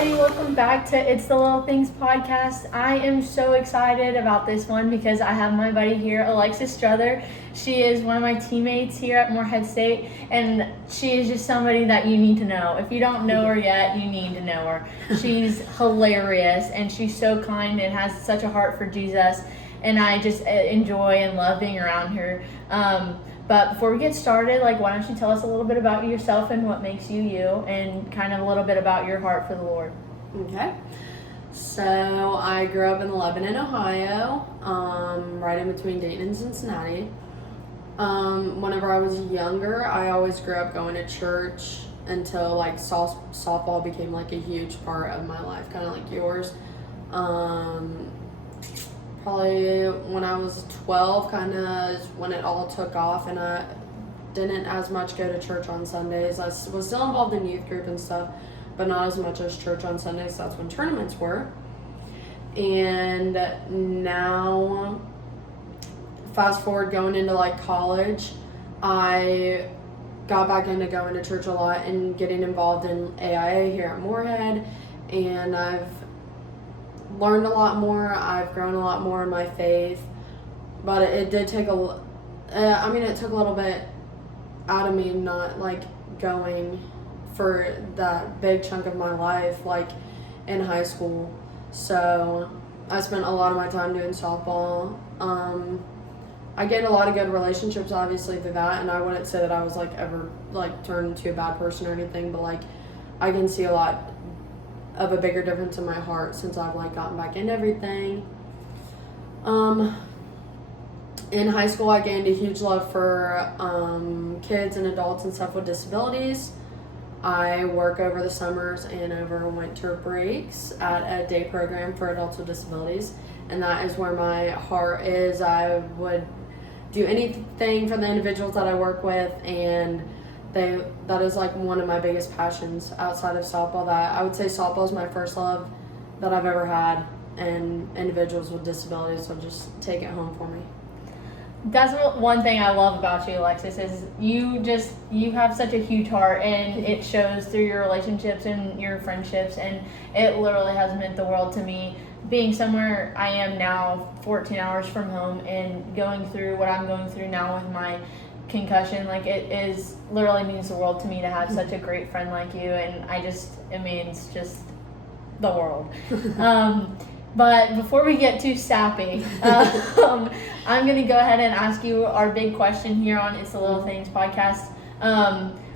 everybody. Welcome back to It's the Little Things podcast. I am so excited about this one because I have my buddy here, Alexis Strother. She is one of my teammates here at Morehead State, and she is just somebody that you need to know. If you don't know her yet, you need to know her. She's hilarious, and she's so kind and has such a heart for Jesus, and I just enjoy and love being around her. But before we get started, why don't you tell us a little bit about yourself and what makes you you, and kind of a little bit about your heart for the Lord. Okay. So I grew up in Lebanon, Ohio, right in between Dayton and Cincinnati. Whenever I was younger, I always grew up going to church until softball became a huge part of my life, kind of like yours. Probably when I was 12, kind of when it all took off, and I didn't as much go to church on Sundays. I was still involved in youth group and stuff, but not as much as church on Sundays. That's when tournaments were. And now, fast forward going into college, I got back into going to church a lot and getting involved in AIA here at Morehead, and I've learned a lot more. I've grown a lot more in my faith, but it did take it took a little bit out of me not going for that big chunk of my life in high school. So I spent a lot of my time doing softball. I gained a lot of good relationships obviously through that, and I wouldn't say that I was ever turned into a bad person or anything, but I can see a lot of a bigger difference in my heart since I've gotten back into everything. In high school, I gained a huge love for kids and adults and stuff with disabilities. I work over the summers and over winter breaks at a day program for adults with disabilities, and that is where my heart is. I would do anything for the individuals that I work with, and that is one of my biggest passions outside of softball. That I would say softball is my first love that I've ever had, and individuals with disabilities will just take it home for me. That's one thing I love about you, Alexis, is you have such a huge heart, and it shows through your relationships and your friendships, and it literally has meant the world to me. Being somewhere I am now, 14 hours from home, and going through what I'm going through now with my concussion, it literally means the world to me to have such a great friend like you, and it means just the world. But before we get too sappy, I'm going to go ahead and ask you our big question here on It's the Little Things podcast.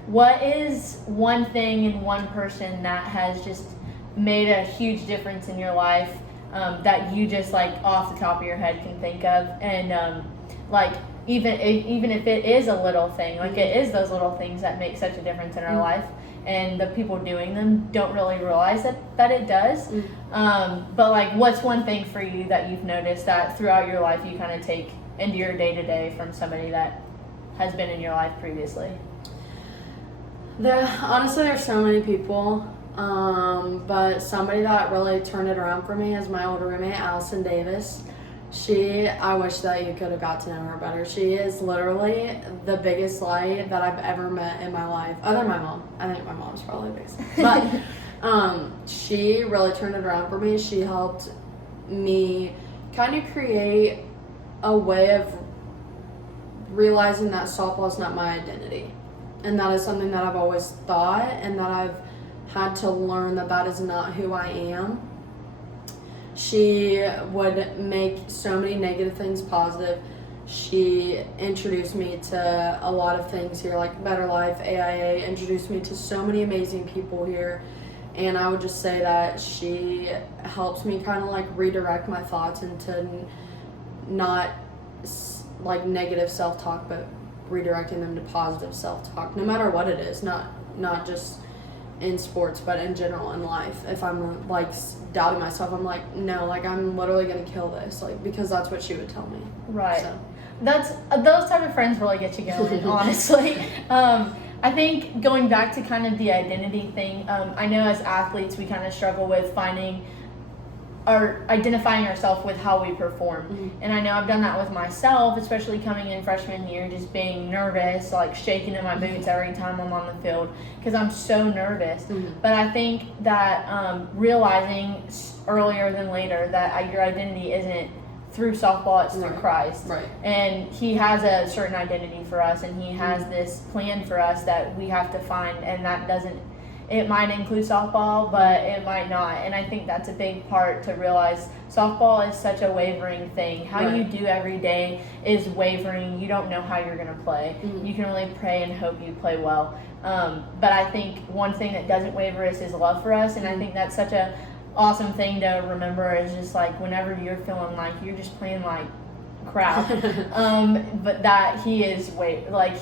What is one thing and one person that has just made a huge difference in your life that you just off the top of your head can think of? And even if it is a little thing, it is those little things that make such a difference in our life, and the people doing them don't really realize that it does. But what's one thing for you that you've noticed that throughout your life you kind of take into your day-to-day from somebody that has been in your life previously? Honestly, there's so many people, but somebody that really turned it around for me is my old roommate, Allison Davis. I wish that you could have got to know her better. She is literally the biggest light that I've ever met in my life, other than my mom. I think my mom's probably the biggest. But she really turned it around for me. She helped me kind of create a way of realizing that softball is not my identity. And that is something that I've always thought, and that I've had to learn that is not who I am. She would make so many negative things positive. She introduced me to a lot of things here, like Better Life, AIA, introduced me to so many amazing people here. And I would just say that she helps me kind of redirect my thoughts into not negative self-talk, but redirecting them to positive self-talk, no matter what it is, not just in sports, but in general in life. If I'm doubting myself, I'm no, I'm literally gonna kill this, because that's what she would tell me. Right. So. That's those type of friends really get you going, honestly. I think going back to kind of the identity thing, I know as athletes we kind of struggle with finding are identifying ourselves with how we perform. Mm-hmm. And I know I've done that with myself, especially coming in freshman year, just being nervous, like shaking in my boots every time I'm on the field because I'm so nervous. Mm-hmm. But I think that realizing earlier than later that your identity isn't through softball, it's through Christ. Right. And he has a certain identity for us, and he has this plan for us that we have to find, and that doesn't, it might include softball, but it might not. And I think that's a big part to realize. Softball is such a wavering thing. How you do every day is wavering. You don't know how you're going to play. Mm-hmm. You can only pray and hope you play well. But I think one thing that doesn't waver is his love for us, and I think that's such a awesome thing to remember, is just like whenever you're feeling like you're just playing like crap, but that he is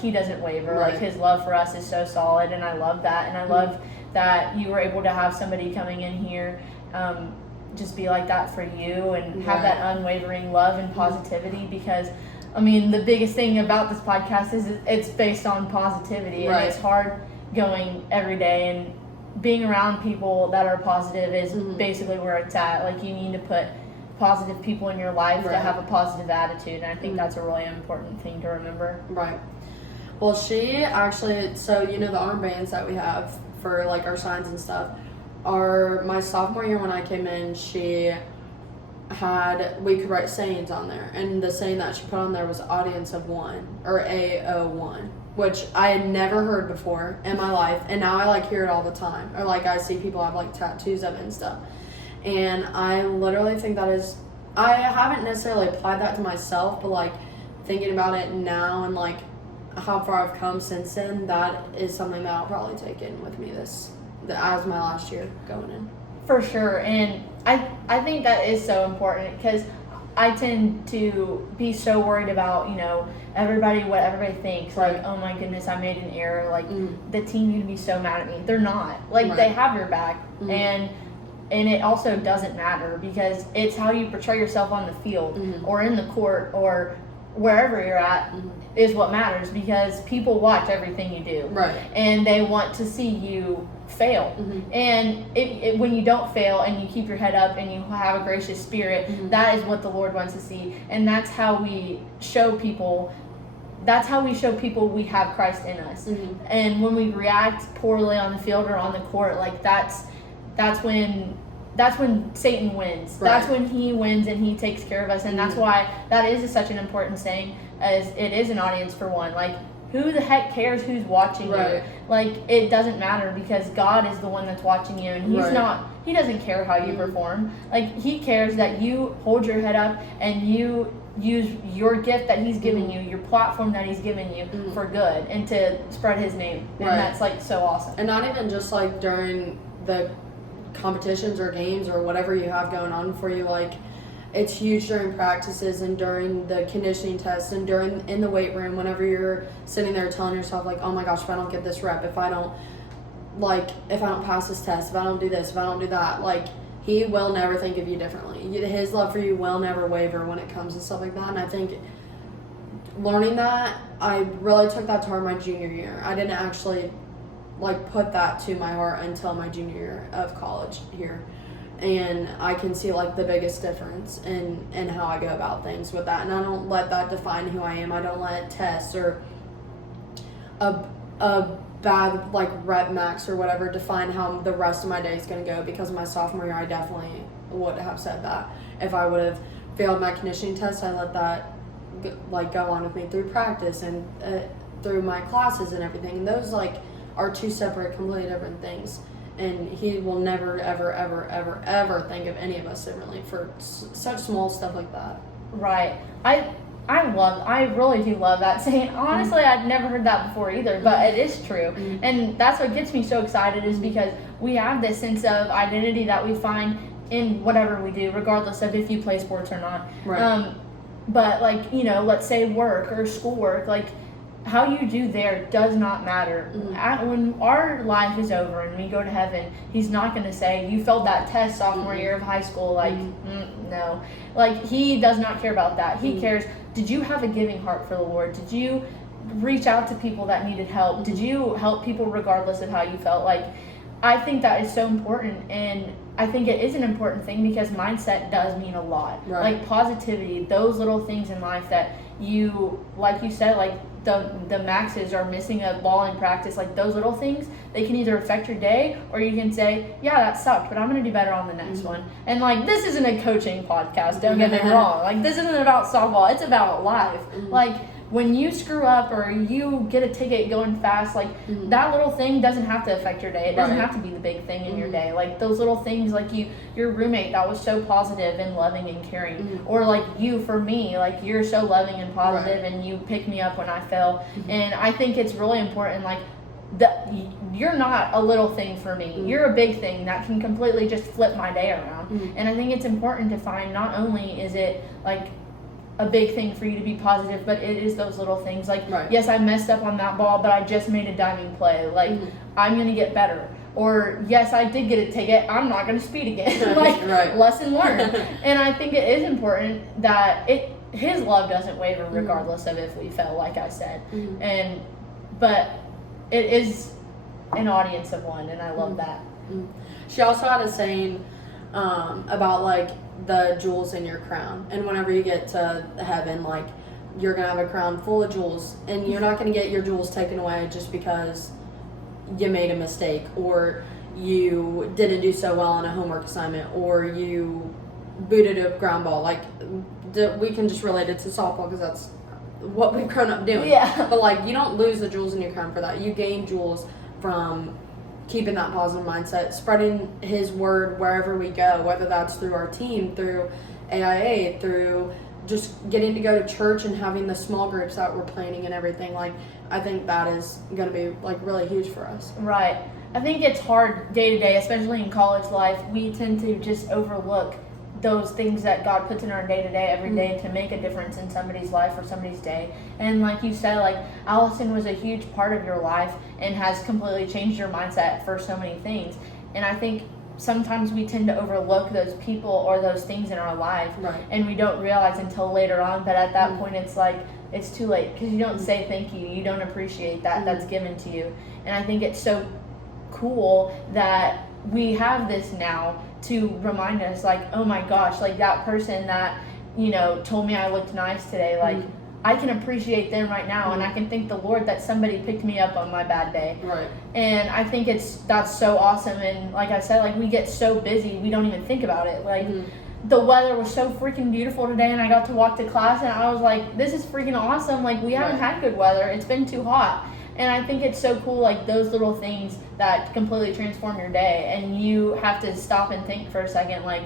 he doesn't waver. Like his love for us is so solid, and I love that. And I love that you were able to have somebody coming in here just be like that for you and have that unwavering love and positivity, because I mean the biggest thing about this podcast is it's based on positivity, and it's hard going every day, and being around people that are positive is basically where it's at. Like, you need to put positive people in your life to have a positive attitude, and I think that's a really important thing to remember. Right. Well, she actually, so you know the armbands that we have for like our signs and stuff, my sophomore year when I came in, we could write sayings on there, and the saying that she put on there was audience of one, or AO1, which I had never heard before in my life, and now I like hear it all the time, or like I see people have like tattoos of it and stuff, and I literally think that is, I haven't necessarily applied that to myself, but like thinking about it now and like how far I've come since then, that is something that I'll probably take in with me as my last year going in. For sure. And I think that is so important, because I tend to be so worried about, what everybody thinks. Like, oh my goodness, I made an error. Like, the team would be so mad at me. They're not. Like, they have your back. And it also doesn't matter, because it's how you portray yourself on the field or in the court or wherever you're at is what matters, because people watch everything you do. Right. And they want to see you fail. And when you don't fail and you keep your head up and you have a gracious spirit, that is what the Lord wants to see. And that's how we show people we have Christ in us. And when we react poorly on the field or on the court, like that's when Satan wins. That's when he wins and he takes care of us. And that's why that is such an important saying, as it is an audience for one. Like, who the heck cares who's watching you? Like, it doesn't matter, because God is the one that's watching you, and he doesn't care how you perform. Like, he cares that you hold your head up and you use your gift that he's given you, your platform that he's given you for good and to spread his name. And that's like so awesome. And not even just like during the competitions or games or whatever you have going on for you, like it's huge during practices and during the conditioning tests and in the weight room, whenever you're sitting there telling yourself like, oh my gosh, if I don't get this rep, if I don't pass this test, if I don't do this, if I don't do that, like, he will never think of you differently. His love for you will never waver when it comes to stuff like that. And I think learning that, I really took that to heart my junior year. I didn't actually like put that to my heart until my junior year of college here. And I can see like the biggest difference in how I go about things with that. And I don't let that define who I am. I don't let tests or a bad like rep max or whatever define how the rest of my day is going to go, because my sophomore year I definitely would have said that. If I would have failed my conditioning test, I let that go on with me through practice and through my classes and everything. And those like are two separate, completely different things. And he will never, ever, ever, ever, ever think of any of us differently for such small stuff like that. Right. I really do love that saying. Honestly, I'd never heard that before either, but it is true. And that's what gets me so excited, is because we have this sense of identity that we find in whatever we do, regardless of if you play sports or not. Right. But like, let's say work or schoolwork, like how you do there does not matter. When our life is over and we go to heaven, he's not going to say, you failed that test sophomore year of high school. Like, no. Like, he does not care about that. He cares, did you have a giving heart for the Lord? Did you reach out to people that needed help? Did you help people regardless of how you felt? Like, I think that is so important, and I think it is an important thing because mindset does mean a lot. Right. Like positivity, those little things in life that you, like you said, like the Maxes are missing a ball in practice, like those little things, they can either affect your day, or you can say, yeah, that sucked, but I'm going to do better on the next one. And like, this isn't a coaching podcast, don't get me wrong. Like, this isn't about softball, it's about life. Like, when you screw up or you get a ticket going fast, like that little thing doesn't have to affect your day. It doesn't have to be the big thing in your day. Like those little things, like your roommate that was so positive and loving and caring, or like you, for me, like you're so loving and positive, and you pick me up when I fell. And I think it's really important, like you're not a little thing for me. You're a big thing that can completely just flip my day around. And I think it's important to find, not only is it like a big thing for you to be positive, but it is those little things, like yes, I messed up on that ball, but I just made a diving play, like I'm gonna get better. Or yes, I did get a ticket, I'm not gonna speed again. Like lesson learned. And I think it is important that his love doesn't waver regardless of if we fail, like I said. But it is an audience of one, and I love that. She also had a saying about like the jewels in your crown, and whenever you get to heaven, like you're gonna have a crown full of jewels, and you're not gonna get your jewels taken away just because you made a mistake, or you didn't do so well on a homework assignment, or you booted a ground ball. Like we can just relate it to softball because that's what we've grown up doing. But like, you don't lose the jewels in your crown for that. You gain jewels from keeping that positive mindset, spreading his word wherever we go, whether that's through our team, through AIA, through just getting to go to church and having the small groups that we're planning and everything. Like, I think that is going to be like really huge for us. Right. I think it's hard day to day, especially in college life. We tend to just overlook those things that God puts in our day to day every day to make a difference in somebody's life or somebody's day. And like you said, like Allison was a huge part of your life and has completely changed your mindset for so many things. And I think sometimes we tend to overlook those people or those things in our life, and we don't realize until later on. But at that point, it's like it's too late, because you don't say thank you, you don't appreciate that that's given to you. And I think it's so cool that we have this now to remind us, like, oh my gosh, like that person that, you know, told me I looked nice today, like I can appreciate them right now, and I can thank the Lord that somebody picked me up on my bad day. And I think that's so awesome. And like I said, like we get so busy, we don't even think about it. Like the weather was so freaking beautiful today, and I got to walk to class, and I was like, this is freaking awesome. Like we haven't had good weather, it's been too hot. And I think it's so cool, like those little things that completely transform your day, and you have to stop and think for a second, like,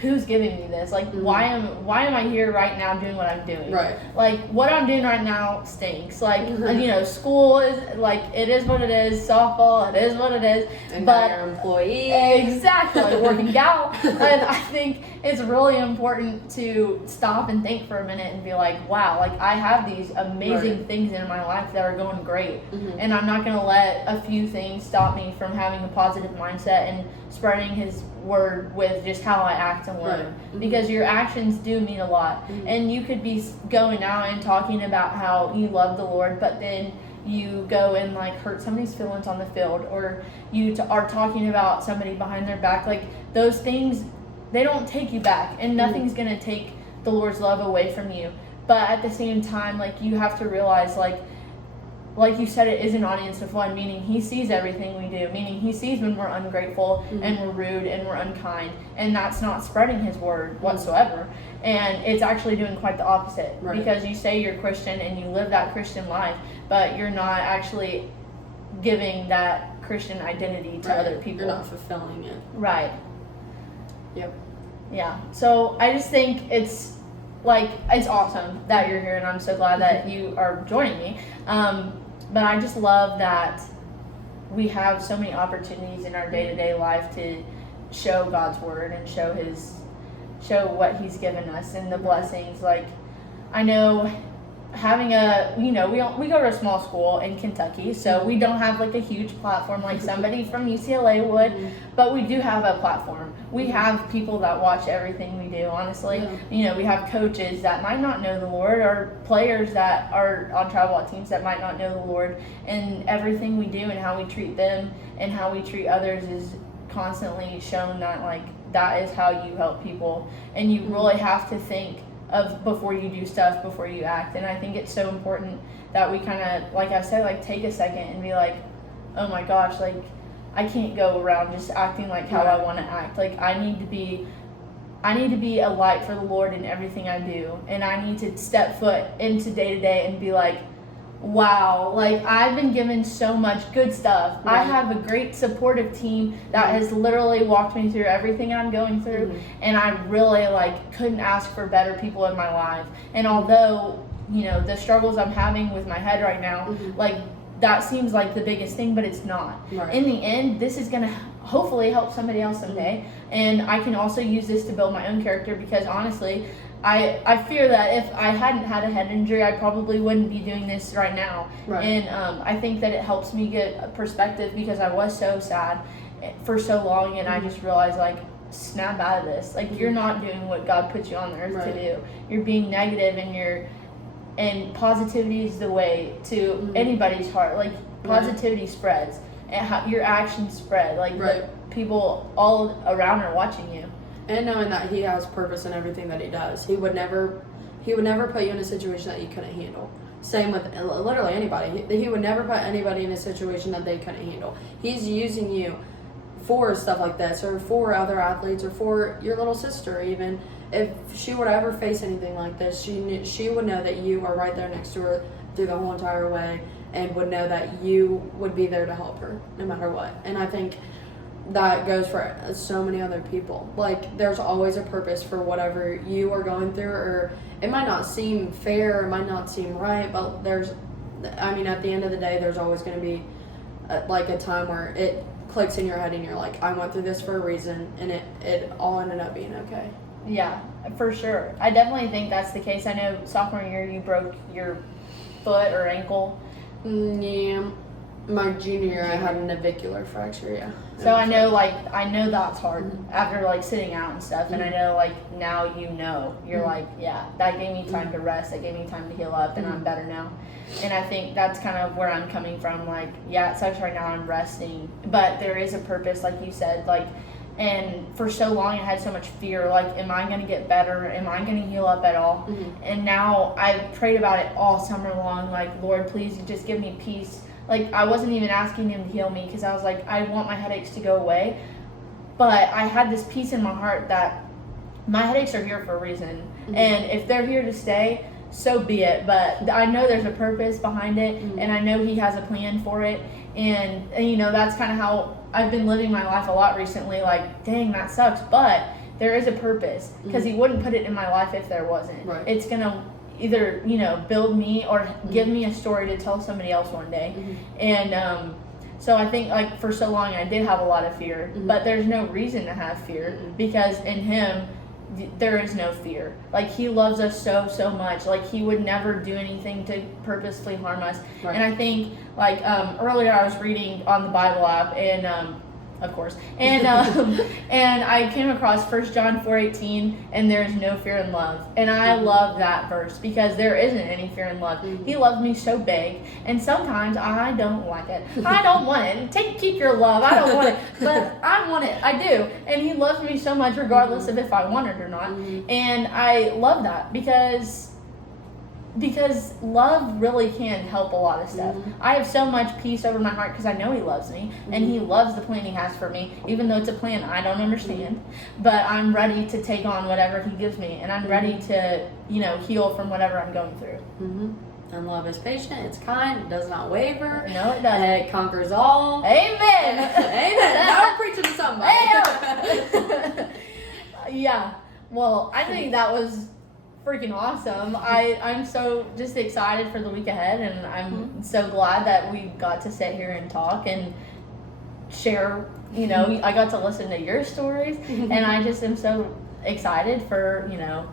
who's giving me this? Like, why am I here right now doing what I'm doing? Like, what I'm doing right now stinks. Like, you know, school is, like, it is what it is. Softball, it is what it is. And but you're an employee. Exactly, working out. And I think it's really important to stop and think for a minute and be like, wow, like, I have these amazing things in my life that are going great. And I'm not going to let a few things stop me from having a positive mindset and spreading his word with just how I act and learn. Because your actions do mean a lot. And you could be going out and talking about how you love the Lord, but then you go and like hurt somebody's feelings on the field, or you are talking about somebody behind their back. Like those things, they don't take you back, and nothing's going to take the Lord's love away from you. But at the same time, like you have to realize, like you said, it is an audience of one, meaning he sees everything we do, meaning he sees when we're ungrateful and we're rude and we're unkind, and that's not spreading his word whatsoever. And it's actually doing quite the opposite, because you say you're Christian and you live that Christian life, but you're not actually giving that Christian identity to other people. You're not fulfilling it. Yeah. So I just think it's awesome that you're here, and I'm so glad that you are joining me. But I just love that we have so many opportunities in our day-to-day life to show God's word and show what he's given us and the blessings. Like, I know having a, we go to a small school in Kentucky, so we don't have like a huge platform like somebody from UCLA would, but we do have a platform. We have people that watch everything we do, honestly. We have coaches that might not know the Lord, or players that are on travel ball teams that might not know the Lord, and everything we do and how we treat them and how we treat others is constantly shown that like that is how you help people, and you really have to think of before you do stuff, before you act. And I think it's so important that we kind of, like I said, like take a second and be like, oh my gosh, like I can't go around just acting like how I want to act. Like I need to be a light for the Lord in everything I do, and I need to step foot into day to day and be like, wow, like I've been given so much good stuff. I have a great supportive team that has literally walked me through everything I'm going through, and I really like couldn't ask for better people in my life. And although the struggles I'm having with my head right now, like that seems like the biggest thing, but it's not. In the end, this is gonna hopefully help somebody else someday, and I can also use this to build my own character, because honestly, I fear that if I hadn't had a head injury, I probably wouldn't be doing this right now. And I think that it helps me get a perspective, because I was so sad for so long, and I just realized, like, snap out of this. Like, you're not doing what God put you on the earth to do. You're being negative, and positivity is the way to anybody's heart. Like, positivity spreads, and your actions spread. Like, the people all around are watching you. And knowing that He has purpose in everything that He does. He would never put you in a situation that you couldn't handle. Same with literally anybody. He would never put anybody in a situation that they couldn't handle. He's using you for stuff like this, or for other athletes, or for your little sister even. If she were to ever face anything like this, she would know that you are right there next to her through the whole entire way, and would know that you would be there to help her no matter what. And I think that goes for so many other people. Like, there's always a purpose for whatever you are going through, or it might not seem fair, it might not seem right, but at the end of the day, there's always going to be a time where it clicks in your head and you're like, I went through this for a reason, and it all ended up being okay. Yeah, for sure. I definitely think that's the case. I know sophomore year you broke your foot or ankle. Yeah. My junior year, I had a navicular fracture, yeah. So I know that's hard after, like, sitting out and stuff. And I know, like, now you're like, yeah, that gave me time to rest. That gave me time to heal up, and I'm better now. And I think that's kind of where I'm coming from. Like, yeah, it sucks right now, I'm resting. But there is a purpose, like you said. Like, and for so long, I had so much fear. Like, am I going to get better? Am I going to heal up at all? And now I've prayed about it all summer long. Like, Lord, please just give me peace. Like, I wasn't even asking Him to heal me, because I was like, I want my headaches to go away. But I had this peace in my heart that my headaches are here for a reason. And if they're here to stay, so be it. But I know there's a purpose behind it, and I know He has a plan for it. And that's kind of how I've been living my life a lot recently. Like, dang, that sucks. But there is a purpose, because He wouldn't put it in my life if there wasn't. It's going to either build me or give me a story to tell somebody else one day. And so I think, like, for so long I did have a lot of fear, but there's no reason to have fear, because in Him there is no fear. Like, He loves us so much. Like, He would never do anything to purposefully harm us. And I think, like, earlier I was reading on the Bible app, and of course. And and I came across 1 John 4:18, and there's no fear in love. And I love that verse, because there isn't any fear in love. He loves me so big, and sometimes I don't like it. I don't want it. Keep your love. I don't want it, but I want it. I do. And He loves me so much, regardless of if I want it or not. And I love that, because love really can help a lot of stuff. I have so much peace over my heart, because I know He loves me, and He loves the plan He has for me, even though it's a plan I don't understand. But I'm ready to take on whatever He gives me, and I'm ready to heal from whatever I'm going through. And love is patient, it's kind, it does not waver. No, it doesn't. It conquers all. Amen. Amen. Now we're preaching to somebody. Yeah. Well, I think that was freaking awesome. I'm so just excited for the week ahead, and I'm so glad that we got to sit here and talk and share. I got to listen to your stories, and I just am so excited for,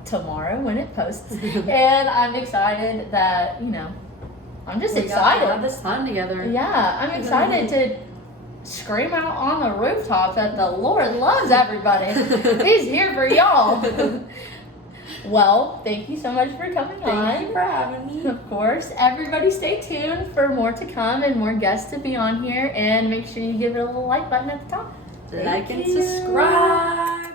tomorrow when it posts. And I'm excited that, I'm just excited. Got to have this time together. Yeah, I'm excited to scream out on the rooftops that the Lord loves everybody. He's here for y'all. Well, thank you so much for coming on. Thank you for having me. Of course. Everybody stay tuned for more to come and more guests to be on here. And make sure you give it a little like button at the top. Like and subscribe.